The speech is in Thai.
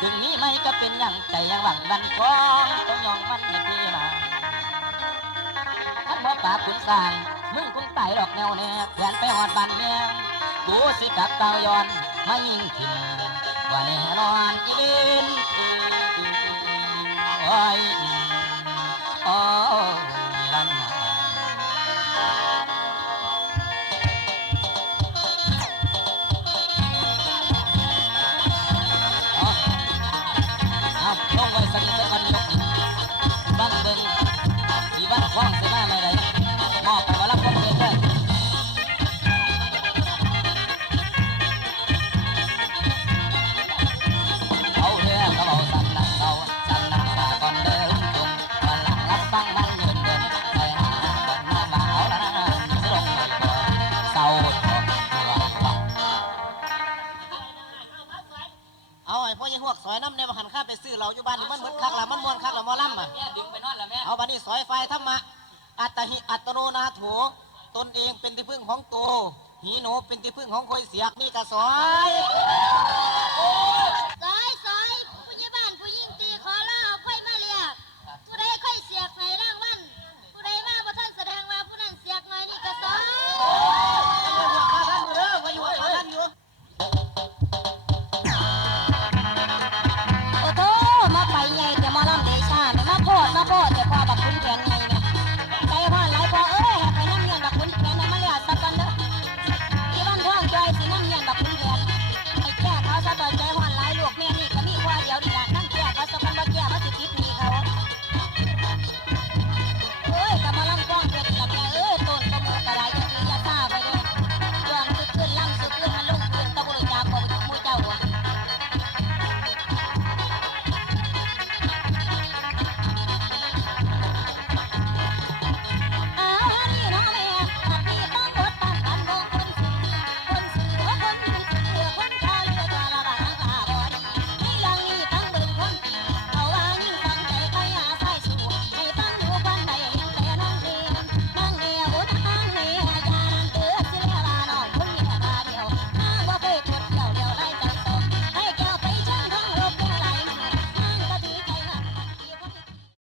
ถึงนี้ไม่ก็เป็นอย่างใจยังหวังดันกองต้องยองมันในที่มาท่านพ่อป่าขุนสร้างมึงคงตายดอกแนวแน่แผนไปหอดบ้านแม่กูสิกับเต่าย้อนมายิงถิ่นว่าแน่นอนอีเวนโอ้ยโอ้ยลันเอาลงไว้สักนิดก่อนยกบ้านเบิ่งอีวันคล้องเสียมาไม่ได้มอบไปว่ารับคนเองเลยเอาเรือเขาเอาสั่นนักเขาสั่นนักขาก่อนเดินจงวันหลังรับฟังมันยืนเดินไปหาคนมาบ่าวนะจะลงไม่บ่เศร้าทนตัวฟังเอาไอ้พ่อยังหวกซอยน้ำเนี่ยมาหันข้าไปซื้อเราอยู่บ้านนี่มันเหมือนคักละมันม้วนคักละมอลำอ่ะเอาบ้านนี้ซอยไฟธรรมะอัตหิอัตโนนาโถตนเองเป็นที่พึ่งของตัวหีหนูเป็นที่พึ่งของคอยเสียกนี่กระซอย